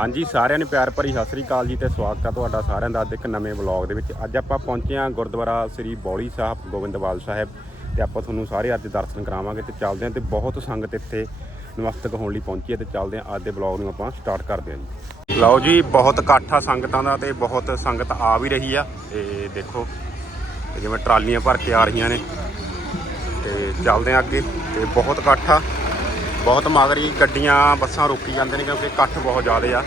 ਹਾਂਜੀ, ਸਾਰਿਆਂ ਨੂੰ ਪਿਆਰ ਭਰੀ ਸਤਿ ਸ੍ਰੀ ਅਕਾਲ ਜੀ ਤੇ ਸਵਾਗਤ ਹੈ ਤੁਹਾਡਾ ਸਾਰਿਆਂ ਦਾ ਅੱਜ ਇੱਕ ਨਵੇਂ ਵਲੌਗ ਦੇ ਵਿੱਚ। ਅੱਜ ਆਪਾਂ ਪਹੁੰਚੇ ਹਾਂ ਗੁਰਦੁਆਰਾ ਸ੍ਰੀ ਬੌਲੀ ਸਾਹਿਬ, ਗੋਬਿੰਦਵਾਲ ਸਾਹਿਬ ਤੇ ਆਪਾਂ ਤੁਹਾਨੂੰ ਸਾਰੇ ਅੱਜ ਦਰਸ਼ਨ ਕਰਾਵਾਂਗੇ ਤੇ ਚੱਲਦੇ ਹਾਂ ਤੇ ਬਹੁਤ ਸੰਗਤ ਇੱਥੇ ਨਮਸਤਕ ਹੋਣ ਲਈ ਪਹੁੰਚੀ ਹੈ ਤੇ ਚੱਲਦੇ ਹਾਂ ਅੱਜ ਦੇ ਵਲੌਗ ਨੂੰ ਆਪਾਂ ਸਟਾਰਟ ਕਰਦੇ ਹਾਂ ਜੀ। ਲਓ ਜੀ, ਬਹੁਤ ਇਕੱਠ ਆ ਸੰਗਤਾਂ ਦਾ ਤੇ ਬਹੁਤ ਸੰਗਤ ਆ ਵੀ ਰਹੀ ਆ ਤੇ ਦੇਖੋ ਜਿਵੇਂ ਟਰਾਲੀਆਂ ਭਰ ਕੇ ਆ ਰਹੀਆਂ ਨੇ ਤੇ ਚੱਲਦੇ ਹਾਂ ਅੱਗੇ ਤੇ ਬਹੁਤ ਇਕੱਠ ਆ। ਬਹੁਤ ਮਗਰੀ ਗੱਡੀਆਂ ਬੱਸਾਂ ਰੋਕੀ ਜਾਂਦੇ ਨੇ ਕਿਉਂਕਿ ਇਕੱਠ ਬਹੁਤ ਜ਼ਿਆਦਾ ਆ।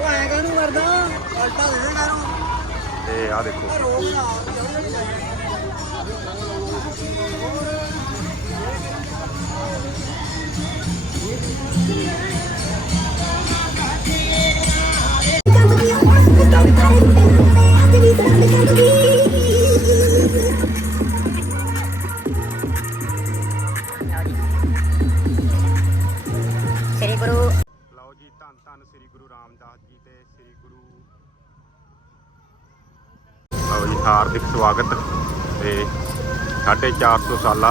ਉਹ ਐਂ ਕਾਹਨੂੰ ਕਰਦਾ? ਉਲਟਾ ਦੇ ਦੇ ਕਰੋ ਤੇ ਆ ਦੇਖੋ। ਧੰਨ ਧੰਨ ਸ੍ਰੀ ਗੁਰੂ ਰਾਮਦਾਸ ਜੀ ਤੇ ਸ੍ਰੀ ਗੁਰੂ ਲਓ ਜੀ ਹਾਰਦਿਕ ਸਵਾਗਤ ਤੇ 450 ਸਾਲਾ।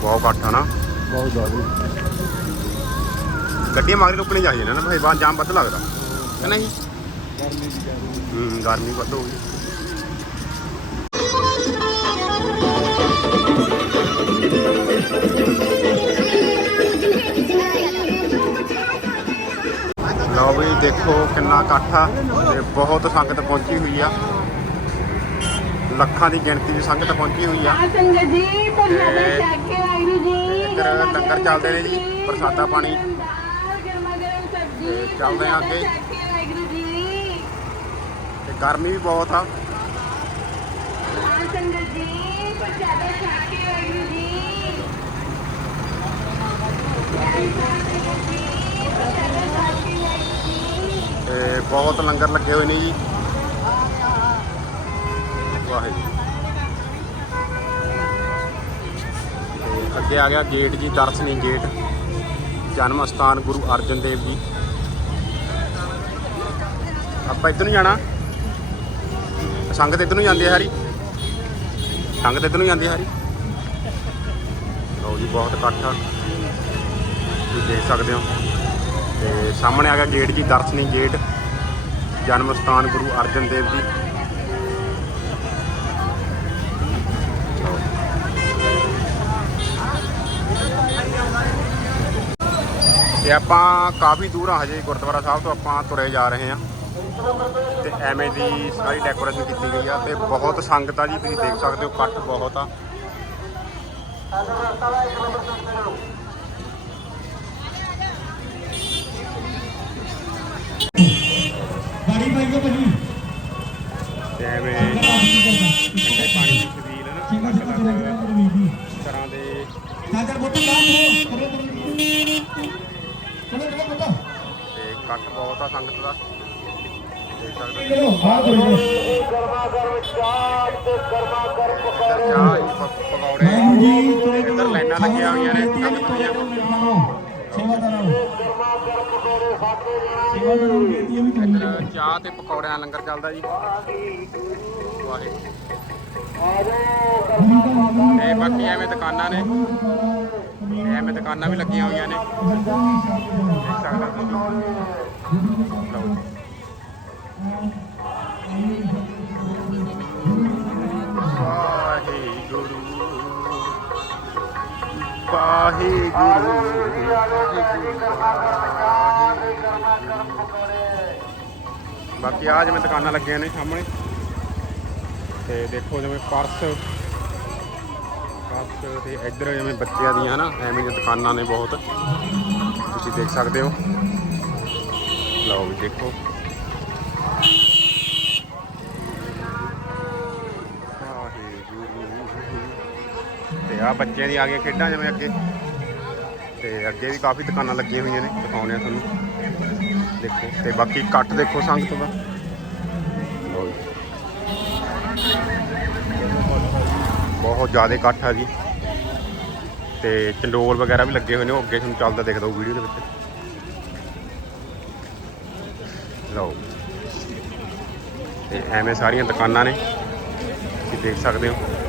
ਬਹੁਤ ਇਕੱਠ ਆ ਨਾ। ਬਹੁਤ ਜ਼ਿਆਦਾ ਗੱਡੀਆਂ ਮਾਰੀ ਰੁਕਣੀ ਚਾਹੀਦੀਆਂ ਨੇ ਨਾ ਭਾਈ ਬਾਹਰ ਜਾਮ ਵੱਧ ਲੱਗਦਾ। ਹੈ ਨਹੀਂ ਗਰਮੀ ਦੀ ਗਰਮੀ ਵੱਧ ਹੋ ਗਈ। ਲਓ ਵੀ ਦੇਖੋ ਕਿੰਨਾ ਇਕੱਠ ਆ ਤੇ ਬਹੁਤ ਸੰਗਤ ਪਹੁੰਚੀ ਹੋਈ ਆ। ਲੱਖਾਂ ਦੀ ਗਿਣਤੀ ਦੀ ਸੰਗਤ ਪਹੁੰਚੀ ਹੋਈ ਆ। ਸੰਗਤ ਜੀ ਪ੍ਰਸ਼ਾਦਾ ਤੇ ਛਕ ਕੇ ਵਾਹਿਗੁਰੂ ਜੀ। ਇੱਧਰ ਲੰਗਰ ਚੱਲਦੇ ਨੇ ਜੀ, ਪ੍ਰਸ਼ਾਦਾ ਪਾਣੀ। ਚੱਲਦੇ ਹਾਂ ਅੱਗੇ। ਤੇ ਗਰਮੀ ਵੀ ਬਹੁਤ ਆ। ਹਾਂ ਸੰਗਤ ਜੀ ਪ੍ਰਸ਼ਾਦਾ ਛਕ ਕੇ ਵਾਹਿਗੁਰੂ ਜੀ ਪ੍ਰਸ਼ਾਦਾ ਛਕ ਕੇ ਵਾਹਿਗੁਰੂ ਜੀ ਤੇ ਬਹੁਤ ਲੰਗਰ ਲੱਗੇ ਹੋਏ ਨੇ ਜੀ। ਵਾਹਿਗੁਰੂ। ਅੱਗੇ ਆ ਗਿਆ ਗੇਟ ਜੀ, ਦਰਸ਼ਨੀ ਗੇਟ। ਜਨਮ ਸਥਾਨ ਗੁਰੂ ਅਰਜਨ ਦੇਵ ਜੀ। ਆਪਾਂ ਇੱਧਰ ਨੂੰ ਜਾਣਾ। ਸੰਗਤ ਇੱਧਰ ਨੂੰ ਜਾਂਦੀ ਹੈ ਹਰੀ। ਸੰਗਤ ਇੱਧਰ ਨੂੰ ਜਾਂਦੀ ਹੈ ਹਰੀ। ਲਓ ਜੀ, ਬਹੁਤ ਇਕੱਠ ਆ। ਤੁਸੀਂ ਦੇਖ ਸਕਦੇ ਹੋ। ਤੇ ਸਾਹਮਣੇ ਆ ਗਿਆ ਗੇਟ ਜੀ, ਦਰਸ਼ਨੀ ਗੇਟ, ਜਨਮ ਸਥਾਨ ਗੁਰੂ ਅਰਜਨ ਦੇਵ ਜੀ। ਤੇ ਆਪਾਂ ਕਾਫੀ ਦੂਰ ਆ ਹਜੇ, ਗੁਰਦੁਆਰਾ ਸਾਹਿਬ ਤੋਂ ਆਪਾਂ ਤੁਰੇ ਜਾ ਰਹੇ ਹਾਂ। ਤੇ ਐਵੇਂ ਦੀ ਸਾਰੀ ਡੈਕੋਰੇਸ਼ਨ ਕੀਤੀ ਗਈ ਆ ਤੇ ਬਹੁਤ ਸੰਗਤ ਆ ਜੀ, ਤੁਸੀਂ ਦੇਖ ਸਕਦੇ ਹੋ ਕੱਟ ਬਹੁਤ ਆ। ਤੇ ਐਵੇਂ ਠੰਡੇ ਪਾਣੀ ਦੀ ਸਿੰਘਾ ਨਾ ਸਿੰਘਾ ਅਲੱਗ ਚਲੇ ਅਲੱਗ ਗਿਆ ਵੀਰ ਜੀ ਤਰ੍ਹਾਂ ਦੇ ਚਾਦਰ ਬੋਤਲ ਲਾ ਕਰੋ ਚਲੋ ਚਲੋ ਬੋਤਲ ਤੇ ਇਕੱਠ ਬਹੁਤ ਆ ਸੰਗਤ ਦਾ ਦੇਖ ਸਕਦੇ ਹੋ ਬਾਹਰ ਕਰੋ ਗਰਮਾ ਗਰਮ ਚਾਟ ਤੇ ਗਰਮਾ ਗਰਮ ਪਕੌੜੇ ਚਾਹ ਪਕੌੜੇ ਇੱਧਰ ਲਾਈਨਾਂ ਲੱਗੀਆਂ ਹੋਈਆਂ ਨੇ ਸੰਗਤ ਦੀਆਂ ਸੇਵਾਦਾਰਾਂ ਨੂੰ। ਸੇਵਾਦਾਰਾਂ ਨੂੰ ਬੇਨਤੀ ਹੈ ਵੀ ਕੰਮ ਇੱਧਰ ਚਾਹ ਤੇ ਪਕੌੜਿਆਂ ਦਾ ਲੰਗਰ ਚੱਲਦਾ ਜੀ। ਵਾਹਿਗੁਰੂ ਤੇ ਬਾਕੀ ਐਵੇਂ ਦੁਕਾਨਾਂ ਨੇ। ਐਵੇਂ ਦੁਕਾਨਾਂ ਵੀ ਲੱਗੀਆਂ ਹੋਈਆਂ ਨੇ। ਦੇਖ ਸਕਦੇ ਹੋ। ਤੁਸੀਂ ਲਓ। ਵਾਹਿਗੁਰੂ। ਬਾਕੀ ਆ ਜਿਵੇਂ ਦੁਕਾਨਾਂ ਲੱਗੀਆਂ ਨੇ ਸਾਹਮਣੇ, ਤੇ ਦੇਖੋ ਜਿਵੇਂ ਪਰਸ ਪਰਸ ਤੇ ਇੱਧਰ ਜਿਵੇਂ ਬੱਚਿਆਂ ਦੀਆਂ ਨਾ ਐਵੇਂ ਦੀਆਂ ਦੁਕਾਨਾਂ ਨੇ ਬਹੁਤ। ਤੁਸੀਂ ਦੇਖ ਸਕਦੇ ਹੋ। ਲਓ ਵੀ ਦੇਖੋ। ਆ ਬੱਚਿਆਂ ਦੀ ਆ ਗਈਆਂ ਖੇਡਾਂ ਜਿਵੇਂ ਅੱਗੇ। ਤੇ ਅੱਗੇ ਵੀ ਕਾਫੀ ਦੁਕਾਨਾਂ ਲੱਗੀਆਂ ਹੋਈਆਂ ਨੇ, ਦਿਖਾਉਂਦੇ ਆ ਤੁਹਾਨੂੰ। ਦੇਖੋ, ਤੇ ਬਾਕੀ ਇਕੱਠ ਦੇਖੋ ਸੰਗਤ ਦਾ ਲਓ ਜੀ। ਬਹੁਤ ਜ਼ਿਆਦਾ ਇਕੱਠ ਆ ਜੀ। ਤੇ ਚੰਡੋਲ ਵਗੈਰਾ ਵੀ ਲੱਗੇ ਹੋਏ ਨੇ, ਉਹ ਅੱਗੇ ਤੁਹਾਨੂੰ ਚੱਲਦਾ ਦਿਖਦਾ ਉਹ ਵੀਡੀਓ ਦੇ ਵਿੱਚ। ਲਓ। ਤੇ ਐਵੇਂ ਸਾਰੀਆਂ ਦੁਕਾਨਾਂ ਨੇ, ਤੁਸੀਂ ਦੇਖ ਸਕਦੇ ਹੋ।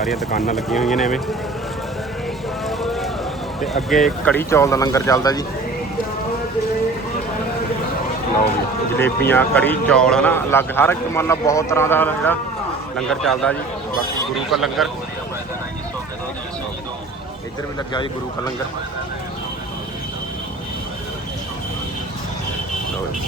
ਸਾਰੀਆਂ ਦੁਕਾਨਾਂ ਲੱਗੀਆਂ ਹੋਈਆਂ ਨੇ ਐਵੇਂ। ਤੇ ਅੱਗੇ ਕੜੀ ਚੌਲ ਦਾ ਲੰਗਰ ਚੱਲਦਾ ਜੀ। ਲਓ ਜੀ, ਜਲੇਬੀਆਂ, ਕੜੀ, ਚੌਲ, ਹਨਾ? ਅਲੱਗ, ਹਰ ਇੱਕ ਮਤਲਬ ਬਹੁਤ ਤਰ੍ਹਾਂ ਦਾ ਜਿਹੜਾ ਲੰਗਰ ਚੱਲਦਾ ਜੀ। ਬਾਕੀ ਗੁਰੂ ਕਾ ਲੰਗਰ। ਇੱਧਰ ਵੀ ਲੱਗਿਆ ਜੀ ਗੁਰੂ ਕਾ ਲੰਗਰ। ਲਓ ਜੀ।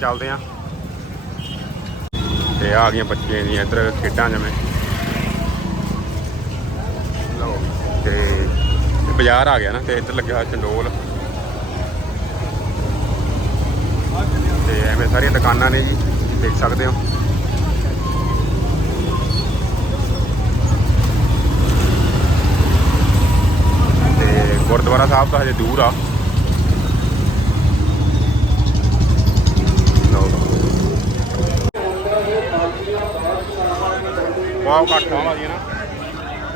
ਚੱਲਦੇ ਆਂ। ਤੇ ਆ ਗਈਆਂ ਬੱਚੀਆਂ ਦੀਆਂ ਇੱਧਰ ਖੇਡਾਂ ਜਿਵੇਂ। ਲਓ ਤੇ ਬਾਜ਼ਾਰ ਆ ਗਿਆ ਨਾ, ਤੇ ਇੱਧਰ ਲੱਗਿਆ ਚੰਡੋਲ। ਤੇ ਐਵੇਂ ਸਾਰੀਆਂ ਦੁਕਾਨਾਂ ਨੇ ਜੀ ਤੁਸੀਂ ਦੇਖ ਸਕਦੇ ਹੋ। ਤੇ ਗੁਰਦੁਆਰਾ ਸਾਹਿਬ ਤਾਂ ਹਜੇ ਦੂਰ ਆ ਲਓ ਬਹੁਤ ਘੱਟ ਆ। ਜੀ ਨਾ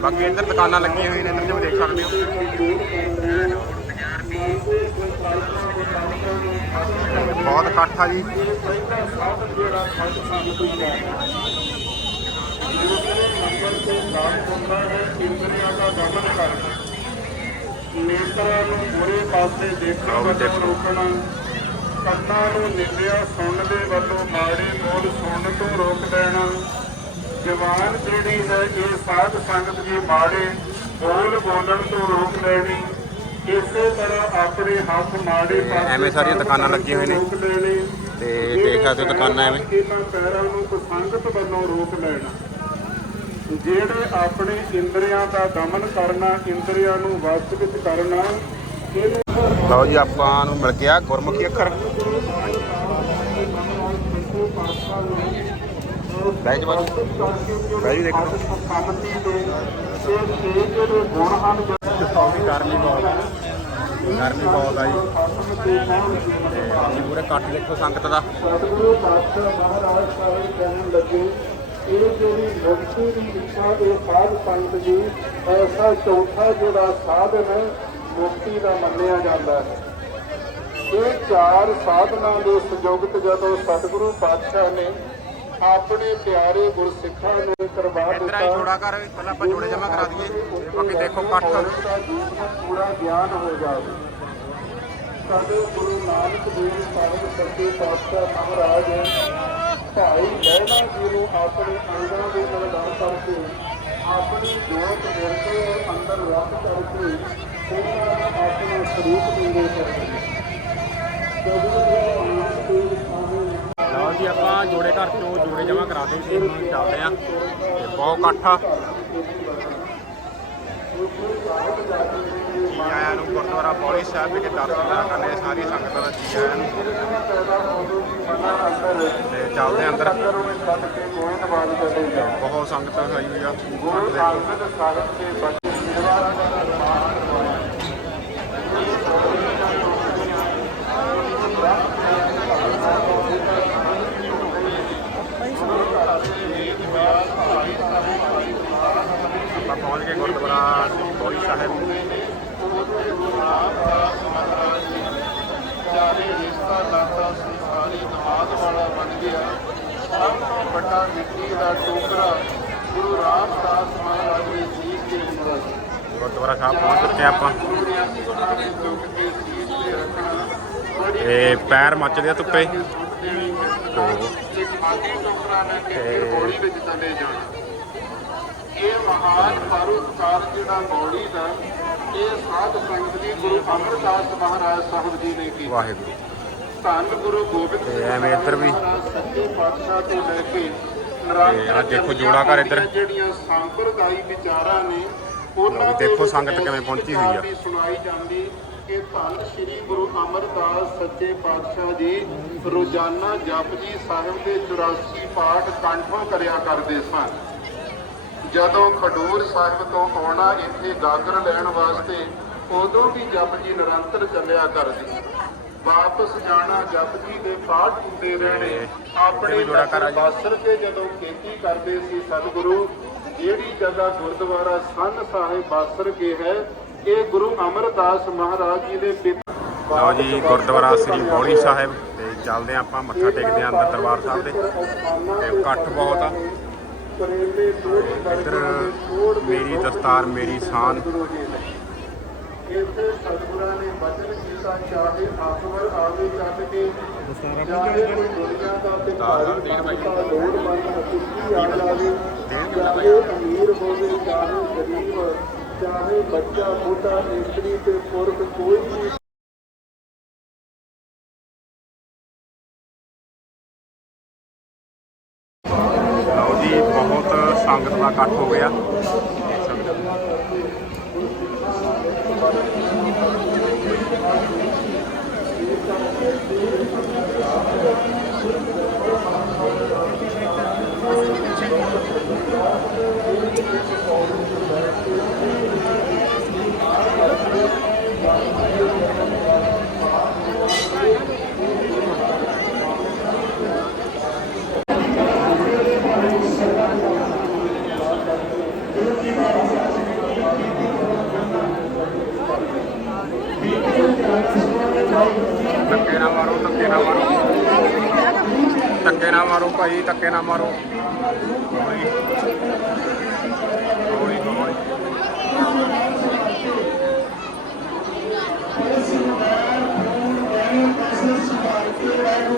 ਬਾਕੀ ਇੱਧਰ ਦੁਕਾਨਾਂ ਲੱਗੀਆਂ ਹੋਈਆਂ ਨੇ ਇੱਧਰ ਜਿਵੇਂ ਦੇਖ ਸਕਦੇ ਹੋ। ਬਹੁਤ ਇਕੱਠ ਆ ਜੀ। ਨੇਤਰਾਂ ਨੂੰ ਬੁਰੇ ਪਾਸੇ ਦੇਖਣ ਵੱਲੋਂ ਦੇਖੋ। ਰੋਕਣਾ ਕੰਨਾਂ ਨੂੰ ਨਿੰਦਿਆ ਸੁਣਨ ਦੇ ਵੱਲੋਂ ਮਾੜੇ ਬੋਲ ਸੁਣਨ ਤੋਂ ਰੋਕ ਦੇਣਾ ਜਵਾਨ ਜਿਹੜੀ ਹੈ? ਇਹ ਸਾਧ ਸੰਗਤ ਜੀ ਮਾੜੇ ਬੋਲ ਬੋਲਣ ਤੋਂ ਰੋਕ ਲੈਣੀ। ਇਸੇ ਤਰ੍ਹਾਂ ਆਪਣੇ ਹੱਥ ਮਾੜੇ ਪਾਸੇ ਐਵੇਂ ਸਾਰੀਆਂ ਦੁਕਾਨਾਂ ਲੱਗੀਆਂ ਹੋਈਆਂ ਨੇ। ਰੋਕ ਲੈਣੇ। ਤੇ ਦੇਖ ਸਕਦੇ ਦੁਕਾਨਾਂ ਐਵੇਂ। ਇਹਨਾਂ ਪੈਰਾਂ ਨੂੰ ਕੁਸੰਗਤ ਵੱਲੋਂ ਰੋਕ ਲੈਣਾ। ਜਿਹੜੇ ਆਪਣੇ ਇੰਦਰੀਆਂ ਦਾ ਦਮਨ ਕਰਨਾ ਇੰਦਰੀਆਂ ਨੂੰ ਵਸ ਵਿੱਚ ਕਰਨਾ ਲਓ ਜੀ ਆਪਾਂ ਨੂੰ ਮਿਲ ਗਿਆ ਗੁਰਮੁਖੀ ਅੱਖਰ। ਬਾਜੀ ਦੇਖੋ ਦੇ ਇਹ ਛੇ ਜਿਹੜੇ ਗੁਣ ਹਨ ਗਰਮੀ ਬਹੁਤ ਆ। ਗਰਮੀ ਬਹੁਤ ਆ ਜੀ। ਤੇ ਗੁਣ ਤੇ ਪੂਰੇ ਕੱਟ ਦੇਖੋ ਸੰਗਤ ਦਾ। ਸਤਿਗੁਰੂ ਪਾਤਸ਼ਾਹ ਮਹਾਰਾਜ ਸਾਹਿਬ ਕਹਿਣ ਲੱਗੇ ਇਹ ਜਿਹੜੀ ਮੁਕਤੀ ਦੀ ਇੱਛਾ ਇਹ ਸਾਧ ਸੰਗਤ ਜੀ ਐਸਾ ਚੌਥਾ ਜਿਹੜਾ ਸਾਧਨ ਹੈ ਮੁਕਤੀ ਦਾ ਮੰਨਿਆ ਜਾਂਦਾ ਹੈ ਇਹ ਚਾਰ ਸਾਧਨਾਂ ਦੇ ਸੰਯੁਕਤ ਜਦੋਂ ਸਤਿਗੁਰੂ ਪਾਤਸ਼ਾਹ ਨੇ ਆਪਣੇ ਪਿਆਰੇ ਗੁਰਸਿੱਖਾਂ ਨੂੰ ਕਰਵਾ ਇੱਧਰ ਆਈ ਜੋੜਾ ਕਰ ਪਹਿਲਾਂ ਆਪਾਂ ਜੋੜੇ ਜਮਾ ਕਰਾ ਦਈਏ। ਬਾਕੀ ਦੇਖੋ ਕੱਠ ਦਾ ਜੀਵ ਨੂੰ ਪੂਰਾ ਗਿਆਨ ਹੋ ਜਾਵੇ। ਸਾਡੇ ਗੁਰੂ ਨਾਨਕ ਦੇਵ ਸਾਹਿਬ ਸੱਚੇ ਪਾਤਸ਼ਾਹ ਮਹਾਰਾਜ ਭਾਈ ਲਹਿਣਾ ਜੀ ਨੂੰ ਆਪਣੇ ਅੰਗਾਂ ਦੇ ਲਾ ਕਰਕੇ ਆਪਣੀ ਜੋਤ ਮਿਲਦੇ ਅੰਦਰ ਰੱਖ ਕਰਕੇ ਉਹਨਾਂ ਨੂੰ ਆਪਣਾ ਸਰੂਪ ਦਿੰਦੇ ਸਨ ਜਦੋਂ ਗੁਰੂ ਨਾਨਕ ਦੇਵ ਸਾਹਿਬ ਜੀ ਆਪਾਂ ਜੋੜੇ ਘਰ ਤੋਂ ਜੋੜੇ ਜਮਾ ਕਰਾ ਦੇ ਤੇ ਚੱਲਦੇ ਆ। ਤੇ ਬਹੁਤ ਇਕੱਠਾ ਆ। ਆਇਆਂ ਨੂੰ ਗੁਰਦੁਆਰਾ ਬੌਲੀ ਸਾਹਿਬ ਵਿਖੇ ਦਰਸ਼ਨ ਕਰਨੇ ਸਾਰੀ ਸੰਗਤ ਦਾ ਜੀ ਆਇਆਂ ਨੂੰ। ਤੇ ਚੱਲਦੇ ਆ ਅੰਦਰ। ਬਹੁਤ ਸੰਗਤ ਹੋਈ ਹੋਈ ਆ ਗੁਰੂ ਅੰਗਦ ਸਾਹਿਬ ਦੇ ਬਚਨ ਨਿਰਵਾਣ ਦਾ ਨਿਰਮਾਣ ਹੋਇਆ ਆਪਾਂ ਪਹੁੰਚ ਗਏ ਗੁਰਦੁਆਰਾ ਸ੍ਰੀ ਬੌਲੀ ਸਾਹਿਬ ਚਾਰੇ ਰਿਸ਼ਤਾ ਨਾਤਾ ਸੀ ਸਾਰੀ ਨਮਾਜ਼ ਵਾਲਾ ਬਣ ਗਿਆ ਸਭ ਤੋਂ ਵੱਡਾ ਮਿੱਟੀ ਦਾ ਟੋਕਰਾ ਗੁਰੂ ਰਾਮਦਾਸ ਮਹਾਰਾਜ ਦੇ ਸੀਸ ਦੇ ਉੱਪਰ ਗੁਰਦੁਆਰਾ ਸਾਹਿਬ ਪਹੁੰਚ ਚੁੱਕੇ ਹਾਂ ਆਪਾਂ ਸਾਰੇ ਦੁੱਖ ਦੇ ਸੀਸ ਤੇ ਰੱਖਣਾ ਬੜੀ ਤੇ ਮੱਚਦੇ ਆ ਧੁੱਪੇ ਤੋ ਇੱਕ ਖਾਲੀ ਟੋਕਰਾ ਲੈ ਕੇ ਫਿਰ ਹੌਲੀ ਵਿੱਚ ਚਲੇ ਜਾਣਾ ਇਹ ਮਹਾਨ ਪਰਉਪਕਾਰ ਜਿਹੜਾ ਬੌੜੀ ਦਾ ਇਹ ਸਾਧ ਸੰਗਤ ਜੀ ਗੁਰੂ ਅਮਰਦਾਸ ਮਹਾਰਾਜ ਸਾਹਿਬ ਜੀ ਨੇ ਕੀਤਾ ਵਾਹਿਗੁਰੂ ਧੰਨ ਗੁਰੂ ਗੋਬਿੰਦ ਤੇ ਐਵੇਂ ਇੱਧਰ ਵੀ ਸੱਚੇ ਪਾਤਸ਼ਾਹ ਤੋਂ ਲੈ ਕੇ ਦੇਖੋ ਜੋੜਾ ਘਰ ਇੱਧਰ। ਜਿਹੜੀਆਂ ਸੰਪਰਦਾਈ ਵਿਚਾਰਾਂ ਨੇ ਵੀ ਦੇਖੋ ਸੰਗਤ ਕਿਵੇਂ ਪਹੁੰਚੀ ਹੋਈ ਆ। ਸੁਣਾਈ ਜਾਂਦੀ ਕਿ ਧੰਨ ਸ੍ਰੀ ਗੁਰੂ ਅਮਰਦਾਸ ਸੱਚੇ ਪਾਤਸ਼ਾਹ ਜੀ ਰੋਜ਼ਾਨਾ ਜਪਜੀ ਸਾਹਿਬ ਦੇ 84 ਪਾਠ ਕੰਠੋਂ ਕਰਿਆ ਕਰਦੇ ਸਨ ਜਦੋਂ ਖਡੂਰ ਸਾਹਿਬ ਤੋਂ ਆਉਣਾ ਇੱਥੇ ਗਾਗਰ ਲੈਣ ਵਾਸਤੇ ਉਦੋਂ ਵੀ ਜਪਜੀ ਨਿਰੰਤਰ ਚੱਲਿਆ ਕਰਦੇ ਵਾਪਸ ਜਾਣਾ ਜਪਜੀ ਦੇ ਪਾਠ ਹੁੰਦੇ ਰਹਿਣੇ ਆਪਣੇ। ਬਾਸਰ ਕੇ ਜਦੋਂ ਖੇਤੀ ਕਰਦੇ ਸੀ ਸਤਿਗੁਰੂ ਜਿਹੜੀ ਜਗ੍ਹਾ ਗੁਰਦੁਆਰਾ ਸੰਨ ਸਾਹਿਬ ਬਾਸਰ ਕੇ ਹੈ ਇਹ ਗੁਰੂ ਅਮਰਦਾਸ ਮਹਾਰਾਜ ਜੀ ਦੇ ਪਿਤਾ ਲਓ ਜੀ ਗੁਰਦੁਆਰਾ ਸ੍ਰੀ ਬੌਲੀ ਸਾਹਿਬ ਤੇ ਚੱਲਦੇ ਹਾਂ ਆਪਾਂ ਮੱਥਾ ਟੇਕਦੇ ਹਾਂ ਅੰਦਰ ਦਰਬਾਰ ਸਾਹਿਬ ਦੇ ਤੇ ਇਕੱਠ ਬਹੁਤ ਆ। ਇੱਧਰ ਮੇਰੀ ਦਸਤਾਰ ਮੇਰੀ ਸ਼ਾਨ। ਇੱਥੇ ਸਤਿਗੁਰਾਂ ਨੇ ਬਚਨ ਕੀਤਾ ਚਾਹੇ ਅਕਬਰ ਆਵੇ ਚੱਲ ਕੇ ਚਾਹੇ ਕੋਈ ਦੁਨੀਆ ਦਾ ਭਿਖਾਰੀ ਬੰਦਾ ਲੋੜਵੰਦ ਹਕੀਕੀ ਆ ਜਾਵੇ ਚਾਹੇ ਅਮੀਰ ਹੋਵੇ ਚਾਹੇ ਗਰੀਬ ਚਾਹੇ ਬੱਚਾ, ਬੁੱਢਾ ਇਸਤਰੀ ਤੇ ਪੁਰਖ ਕੋਈ ਵੀ ਲਓ ਜੀ, ਬਹੁਤ ਸੰਗਤ ਦਾ ਇਕੱਠ ਹੋ ਗਿਆ ਦੇਖ ਸਕਦੇ ਹੋ ਧੱਕੇ ਨਾ ਮਾਰੋ ਧੱਕੇ ਨਾ ਮਾਰੋ ਧੱਕੇ ਨਾ ਮਾਰੋ ਭਾਈ ਧੱਕੇ ਨਾ ਮਾਰੋ ਹੌਲੀ ਹੌਲੀ ਹੌਲੀ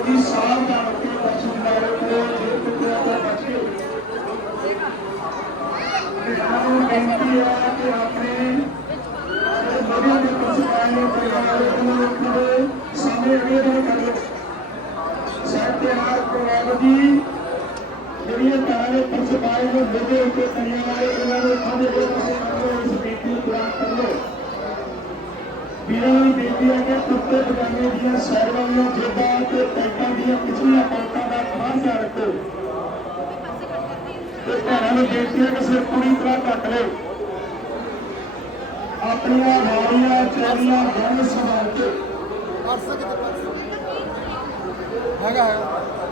ਜਿਹੜੀਆਂ ਭੈਣਾਂ ਨੂੰ ਪੂਰੀ ਤਰ੍ਹਾਂ ਢੱਕ ਲਓ ਆਪਣੀਆਂ ਵਾਲੀਆਂ ਚੋਰੀਆਂ ਗੰਨ ਸੰਭਾਲ ਕੇ। ਹੈਗਾ ਹੈਗਾ।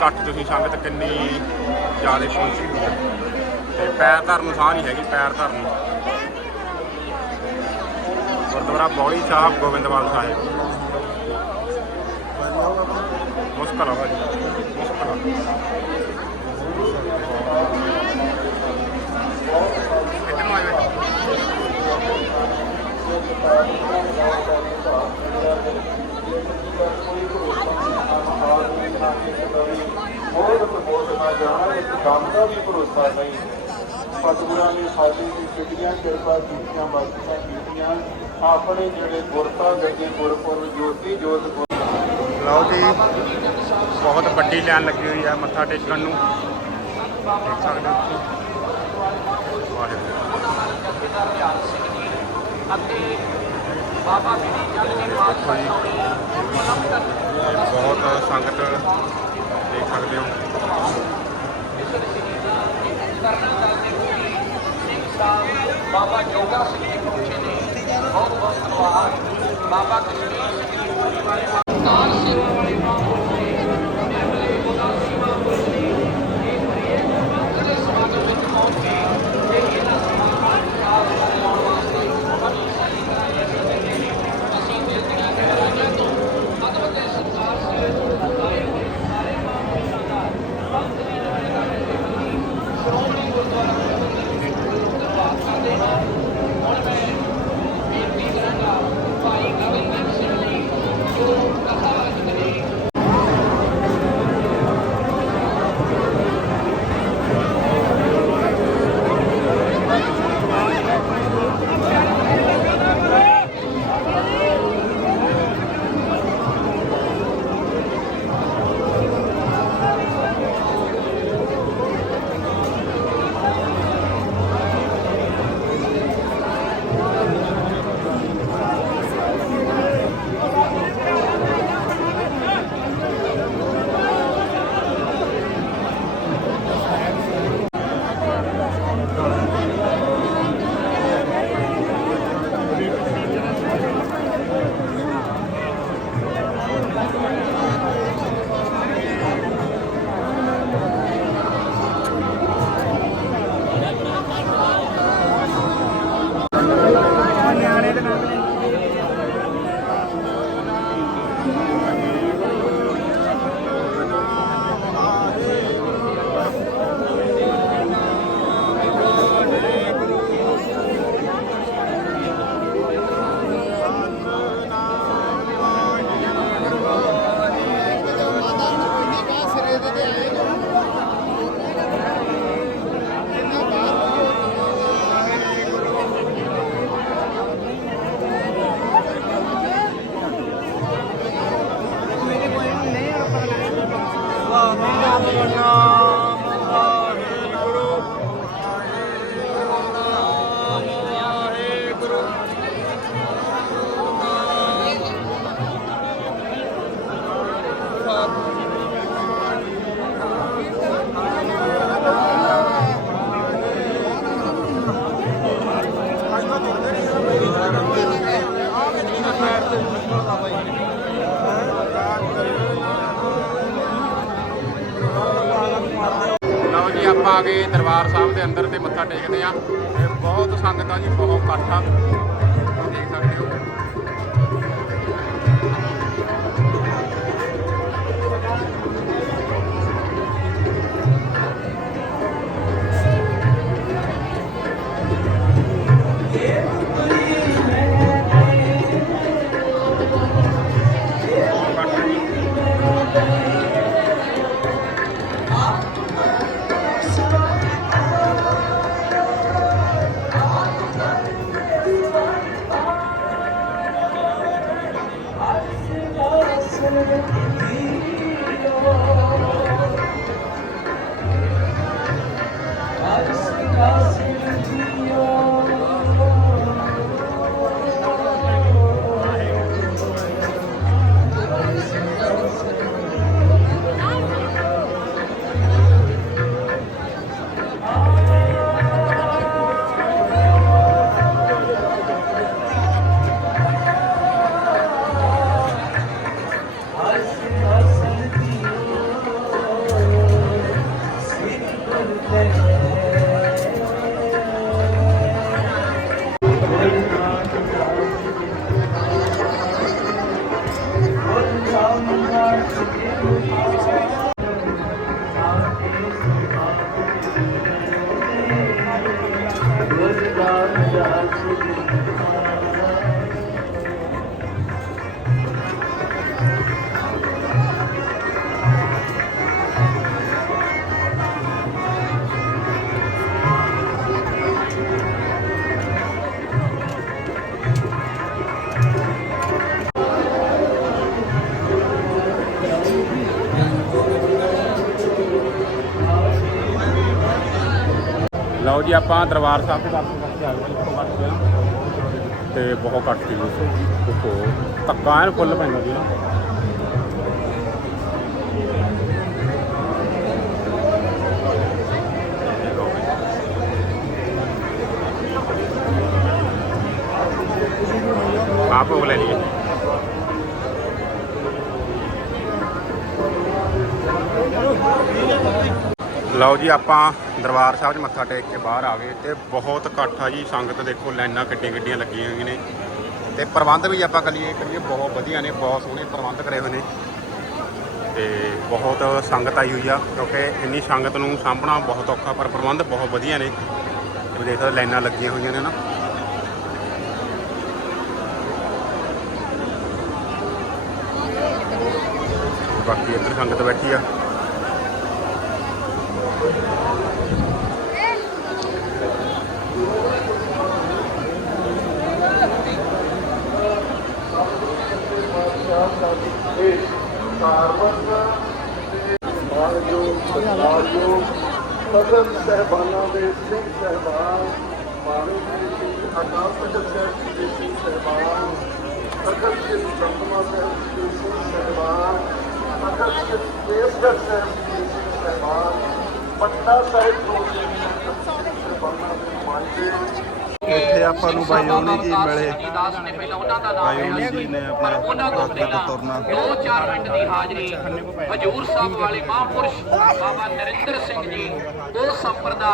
ਕੱਠ ਤੁਸੀਂ ਸੰਗਤ ਕਿੰਨੀ ਜ਼ਿਆਦਾ ਪਹੁੰਚੀ ਹੋਈ ਹੈ ਤੇ ਪੈਰ ਧਰਨ ਨੂੰ ਸਾਹ ਨਹੀਂ ਹੈਗੀ, ਪੈਰ ਧਰਨ। ਨੂੰ ਗੁਰਦੁਆਰਾ ਬੌਲੀ ਸਾਹਿਬ, ਗੋਬਿੰਦਵਾਲ ਸਾਹਿਬ। ਮੁਸ਼ਕਲ ਆ ਭਾਜੀ, ਮੁਸ਼ਕਲ ਆ। ਇੱਧਰ ਨੂੰ ਆਇਓ ਜੀ। ਬਹੁਤ ਬਹੁਤ ਨਾ ਜਾਣਾ ਇੱਕ ਦਮ ਦਾ ਵੀ ਭਰੋਸਾ ਨਹੀਂ ਸਤਿਗੁਰਾਂ ਨੇ ਸਾਡੀ ਵੀ ਕਿੰਨੀਆਂ ਕਿਰਪਾ ਕੀਤੀਆਂ ਬਾਕੀਆਂ ਕੀਤੀਆਂ ਆਪਣੇ ਜਿਹੜੇ ਗੁਰਤਾ ਗੱਗੇ ਗੁਰਪੁਰਬ ਜੋਤੀ ਜੋਤ ਲਓ ਜੀ, ਬਹੁਤ ਵੱਡੀ ਲਾਈਨ ਲੱਗੀ ਹੋਈ ਹੈ ਮੱਥਾ ਟੇਕਣ ਨੂੰ। ਦੇਖ ਸਕਦੇ ਹੋ ਵਾਹਿਗੁਰੂ। ਦੇਖੋ ਜੀ। ਇਹ ਬਹੁਤ ਸੰਗਤ ਦੇਖ ਸਕਦੇ ਹੋ। ਬਾਬਾ ਜੋਗਾ ਸਿੰਘ ਜੀ ਪਹੁੰਚੇ ਨੇ। ਬਹੁਤ ਬਹੁਤ ਧੰਨਵਾਦ। ਬਾਬਾ ਕਸ਼ਮੀਰ ਸਿੰਘ ਜੀ ਵਾਲੇ ਨਾਲ ਸਿਰ ਲਓ ਜੀ, ਆਪਾਂ ਦਰਬਾਰ ਸਾਹਿਬ ਦੇ ਦਰਸ਼ਨ ਕਰਕੇ ਆ ਗਏ ਇੱਥੋਂ ਕੱਟ ਕੇ। ਤੇ ਬਹੁਤ ਘੱਟ ਸੀ ਦੇਖੋ, ਧੱਕਾ ਐਨ ਫੁੱਲ ਪੈਂਦਾ ਜੀ ਨਾ। ਆਪ ਭੋਗ ਲੈ ਲਈਏ। ਲਓ ਜੀ, ਆਪਾਂ ਦਰਬਾਰ ਸਾਹਿਬ 'ਚ ਮੱਥਾ ਟੇਕ ਕੇ ਬਾਹਰ ਆ ਗਏ ਤੇ ਬਹੁਤ ਇਕੱਠ ਆ ਜੀ, ਸੰਗਤ ਦੇਖੋ ਲਾਈਨਾਂ ਕਿੱਡੀਆਂ ਕਿੱਡੀਆਂ ਲੱਗੀਆਂ ਹੋਈਆਂ ਨੇ। ਤੇ ਪ੍ਰਬੰਧ ਵੀ ਆਪਾਂ ਕਰੀਏ ਕਰੀਏ, ਬਹੁਤ ਵਧੀਆ ਨੇ, ਬਹੁਤ ਸੋਹਣੇ ਪ੍ਰਬੰਧ ਕਰੇ ਹੋਏ ਨੇ। ਤੇ ਬਹੁਤ ਸੰਗਤ ਆਈ ਹੋਈ ਆ, ਕਿਉਂਕਿ ਇੰਨੀ ਸੰਗਤ ਨੂੰ ਸਾਂਭਣਾ ਬਹੁਤ ਔਖਾ, ਪਰ ਪ੍ਰਬੰਧ ਬਹੁਤ ਵਧੀਆ ਨੇ। ਤੁਸੀਂ ਦੇਖ ਸਕਦੇ ਲਾਈਨਾਂ ਲੱਗੀਆਂ ਹੋਈਆਂ ਨੇ ਨਾ। ਬਾਕੀ ਇੱਧਰ ਸੰਗਤ ਬੈਠੀ ਆ। ਸਦਰ ਸਹਿਬਾਨਾਂ ਦੇ ਸਿੰਘ ਸਹਿਬਾਨ ਮਾਨਵ ਜੀ ਅਕਾਲ ਤਖਤ ਸਾਹਿਬ ਜੀ ਦੇ ਸਿੰਘ ਸਹਿਬਾਨ ਤਖਤ ਸ੍ਰੀ ਦਮਦਮਾ ਸਾਹਿਬ ਦੇ ਸਿੰਘ ਸਹਿਬਾਨ ਤਖਤ ਸ੍ਰੀ ਕੇਸਗੜ੍ਹ ਸਾਹਿਬ ਦੇ ਸਿੰਘ ਸਹਿਬਾਨ ਪਟਨਾ ਸਾਹਿਬ ਤੋਂ ਇੱਥੇ ਆਪਾਂ ਨੂੰ ਬਾਈ ਉਹਨੀ ਜੀ ਮਿਲੇ। ਬਾਈ ਉਹਨੀ ਜੀ ਨੇ ਆਪਣਾ ਰਸਤੇ ਤੇ ਤੁਰਨਾ। ਦੋ ਚਾਰ ਮਿੰਟ ਦੀ ਹਾਜ਼ਰੀ ਹਜੂਰ ਸਾਹਿਬ ਵਾਲੇ ਮਹਾਂਪੁਰਸ਼ ਬਾਬਾ ਨਰਿੰਦਰ ਸਿੰਘ ਜੀ ਉਹ ਸੰਪਰਦਾ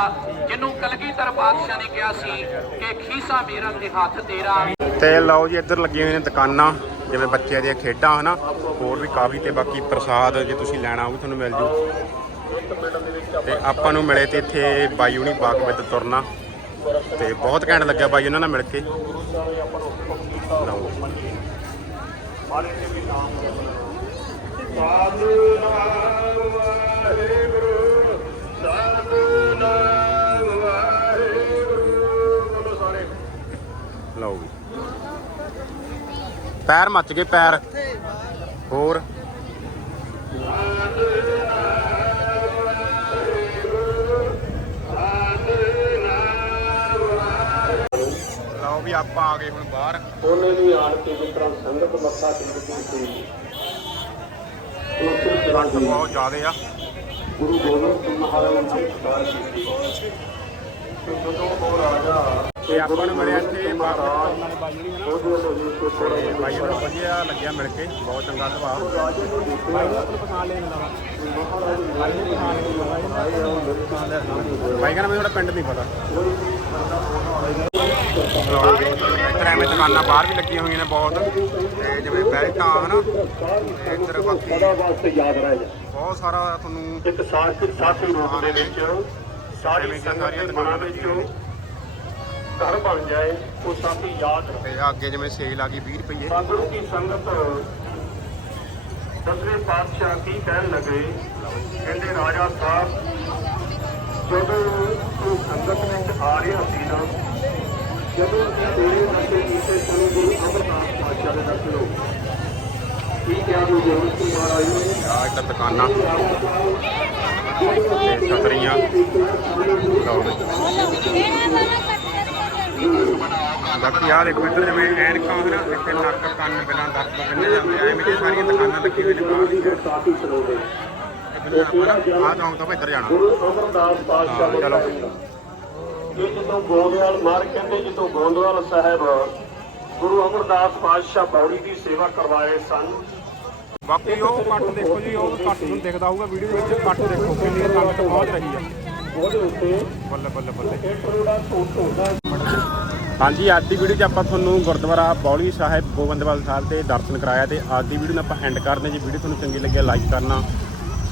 ਜਿਹਨੂੰ ਕਲਗੀਧਰ ਬਾਦਸ਼ਾਹ ਨੇ ਕਿਹਾ ਸੀ ਕਿ ਖੀਸਾ ਮੇਰਾ ਤੇ ਹੱਥ ਤੇਰਾ। ਤੇ ਲਓ ਜੀ ਇੱਧਰ ਲੱਗੀਆਂ ਹੋਈਆਂ ਨੇ ਦੁਕਾਨਾਂ ਜਿਵੇਂ ਬੱਚਿਆਂ ਦੀਆਂ ਖੇਡਾਂ ਹਨਾ? ਹੋਰ ਵੀ ਕਾਫੀ ਤੇ ਬਾਕੀ ਪ੍ਰਸਾਦ ਜੇ ਤੁਸੀਂ ਲੈਣਾ ਉਹ ਵੀ ਤੁਹਾਨੂੰ ਮਿਲ ਜੂ। ਤੇ ਆਪਾਂ ਨੂੰ ਮਿਲੇ ਤੇ ਇੱਥੇ ਬਾਈ ਹੁਣੀ ਬਾਗ ਵਿੱਚ ਤੁਰਨਾ। ਤੇ ਬਹੁਤ ਘੈਂਟ ਲੱਗਿਆ ਬਾਈ ਉਹਨਾਂ ਨਾਲ ਮਿਲ ਕੇ। ਲਓ। ਸਤਿਨਾਮ ਵਾਹਿਗੁਰੂ ਲਓ ਵੀ। ਪੈਰ ਮੱਚ ਗਏ ਪੈਰ। ਹੋਰ। ਜੀ ਆਪਾਂ ਆ ਗਏ ਹੁਣ ਬਾਹਰ। ਉਹਨੇ ਵੀ ਆਣ ਕੇ ਤਰ੍ਹਾਂ ਸੰਗਤ ਮੱਥਾ ਸੀ ਉਸੇ ਤਰ੍ਹਾਂ ਹੀ ਬਹੁਤ ਜ਼ਿਆਦੇ ਆ। ਗੁਰੂ ਗੋਬਿੰਦ ਸਿੰਘ ਮਹਾਰਾਜ ਨੇ ਸਤਿਕਾਰ ਕੀਤੀ। ਤੇ ਜਦੋਂ ਉਹ ਰਾਜਾ ਤੇ ਆਪਾਂ ਨੂੰ ਮਿਲਿਆ ਇੱਥੇ ਤੇ ਬਾਈ ਨੂੰ। ਵਧੀਆ ਲੱਗਿਆ ਮਿਲ ਕੇ ਬਹੁਤ ਚੰਗਾ ਸੁਭਾਅ। ਰਾਜੇ ਨੂੰ ਪਛਾਣ ਲਿਆ ਮਿਲਦਾ ਮਹਾਰਾਜ ਨੇ ਬਾਈ ਕਹਿੰਦਾ ਮੈਨੂੰ ਥੋੜਾ ਪਿੰਡ ਨਹੀਂ ਪਤਾ। ਇੱਧਰ ਐਵੇਂ ਦੁਕਾਨਾਂ ਬਾਹਰ ਵੀ ਲੱਗੀਆਂ ਹੋਈਆਂ ਨੇ ਬਹੁਤ। ਤੇ ਜਿਵੇਂ ਬੈਲਟਾਂ ਹਨਾ? ਤੇ ਇੱਧਰ ਬਾਕੀ ਵਾਸਤੇ ਯਾਦ ਰਹਿ ਜਾ ਬਹੁਤ ਸਾਰਾ ਤੁਹਾਨੂੰ ਇੱਕ ਸਾਥੀ ਸਾਥੀ ਰੂਪ ਦੇ ਵਿੱਚ। ਸਾਰੀ ਸਾਰੀਆਂ ਦੇ ਦੁਕਾਨਾਂ ਵਿੱਚ। ਘਰ ਬਣ ਜਾਏ ਉਹ ਸਾਥੀ ਯਾਦ ਰਹੇ ਤੇ ਅੱਗੇ ਜਿਵੇਂ ਸੇਲ ਆ ਗਈ 20 ਰੁਪਏ ਸਾਧੂ ਦੀ ਸੰਗਤ ਦਸਵੇਂ ਪਾਤਸ਼ਾਹ ਕੀ ਕਹਿਣ ਲੱਗੇ? ਕਹਿੰਦੇ ਰਾਜਾ ਸਾਹਿਬ ਜਦੋਂ ਤੂੰ ਸੰਗਤ ਵਿੱਚ ਆ ਰਿਹਾ ਸੀ ਨਾ ਜਦੋਂ ਤੇਰੇ ਦਰਸ਼ਨ ਕੀਤੇ ਸਾਨੂੰ ਗੁਰੂ ਅਮਰਦਾਸ ਪਾਤਸ਼ਾਹ ਦੇ ਦਰਸ਼ਨ ਹੋ ਗਏ ਕੀ ਕਿਹਾ ਗੁਰੂ ਗੋਬਿੰਦ ਸਿੰਘ ਮਹਾਰਾਜ ਨੇ? ਆ ਇੱਧਰ ਦੁਕਾਨਾਂ। ਤੇ ਛਤਰੀਆਂ। ਬਾਕੀ ਆ ਦੇਖੋ ਇੱਧਰ ਜਿਵੇਂ ਐਨਕਾਂ ਹਨ ਇੱਥੇ ਨੱਕ ਕੰਨ ਬਿਲਾਂ ਦਰਦ ਤੋਂ ਬੰਨੇ ਜਾਂਦੇ ਆ ਐਵੇਂ ਦੀਆਂ ਸਾਰੀਆਂ ਦੁਕਾਨਾਂ ਲੱਗੀਆਂ ਹੋਈਆਂ ਨੇ ਬਾਹਰ। ਜੋ ਸਾਥੀ ਸਰੋਵੇ ਬੰਨੇ ਆਪਾਂ ਆ ਚੌਂਕ ਤੋਂ ਇੱਧਰ ਜਾਣਾ। ਗੁਰੂ ਅਮਰਦਾਸ ਪਾਤਸ਼ਾਹ ਹਾਂ, ਨੇ ਚਲੋ। ਇਹ ਜਦੋਂ ਗੋਂਦਵਾਲ ਮਾਰ ਕਹਿੰਦੇ ਜਦੋਂ ਗੋਂਦਵਾਲ ਸਾਹਿਬ ਗੁਰੂ ਅਮਰਦਾਸ ਪਾਤਸ਼ਾਹ ਬੌੜੀ ਦੀ ਸੇਵਾ ਕਰਵਾਏ ਸਨ। ਬਾਕੀ ਉਹ ਕੱਟ ਦੇਖੋ ਜੀ ਉਹ ਕੱਟ ਤੁਹਾਨੂੰ ਦਿਖਦਾ ਹੋਊਗਾ ਵੀਡੀਓ ਦੇ ਵਿੱਚ ਕੱਟ ਦੇਖੋ ਕਿੰਨੀ ਸੰਗਤ ਪਹੁੰਚ ਰਹੀ ਹੈ। ਉਹਦੇ ਉੱਤੇ ਬੱਲੇ ਬੱਲੇ ਬੱਲੇ। ਹਾਂਜੀ ਅੱਜ ਦੀ ਵੀਡੀਓ 'ਚ ਆਪਾਂ ਤੁਹਾਨੂੰ ਗੁਰਦੁਆਰਾ ਬੌਲੀ ਸਾਹਿਬ ਗੋਬਿੰਦਵਾਲ ਸਾਹਿਬ ਦੇ ਦਰਸ਼ਨ ਕਰਾਇਆ ਤੇ ਅੱਜ ਦੀ ਵੀਡੀਓ ਨੂੰ ਆਪਾਂ ਐਂਡ ਕਰਦੇ ਹਾਂ ਜੀ। ਵੀਡੀਓ ਤੁਹਾਨੂੰ ਚੰਗੀ ਲੱਗਿਆ ਲਾਈਕ ਕਰਨਾ।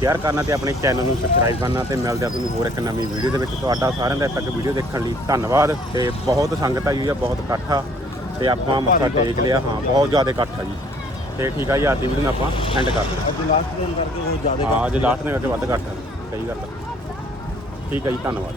ਸ਼ੇਅਰ ਕਰਨਾ ਤੇ ਆਪਣੇ ਚੈਨਲ ਨੂੰ ਸਬਸਕ੍ਰਾਈਬ ਕਰਨਾ ਤੇ ਮਿਲਦੇ ਆ ਤੁਹਾਨੂੰ ਹੋਰ ਇੱਕ ਨਵੀਂ ਵੀਡੀਓ ਦੇ ਵਿੱਚ। ਤੁਹਾਡਾ ਸਾਰਿਆਂ ਦਾ ਤੱਕ ਵੀਡੀਓ ਦੇਖਣ ਲਈ ਧੰਨਵਾਦ ਤੇ ਬਹੁਤ ਸੰਗਤ ਆਈ ਹੋਈ ਆ ਬਹੁਤ ਇਕੱਠ ਤੇ ਆਪਾਂ ਮੱਥਾ ਟੇਕ ਲਿਆ। ਹਾਂ ਬਹੁਤ ਜ਼ਿਆਦਾ ਇਕੱਠ ਜੀ। ਤੇ ਠੀਕ ਆ ਜੀ ਅੱਜ ਦੀ ਵੀਡੀਓ ਨੂੰ ਆਪਾਂ ਐਂਡ ਕਰਦੇ ਹਾਂ। ਅੱਜ ਲਾਸਟ ਦਿਨ ਕਰਕੇ ਬਹੁਤ ਜ਼ਿਆਦਾ ਹਾਂ ਅੱਜ ਲਾਸਟ ਨੇ ਕਰਕੇ ਵੱਧ ਇਕੱਠ ਆ। ਸਹੀ ਗੱਲ ਠੀਕ ਆ ਜੀ ਧੰਨਵਾਦ।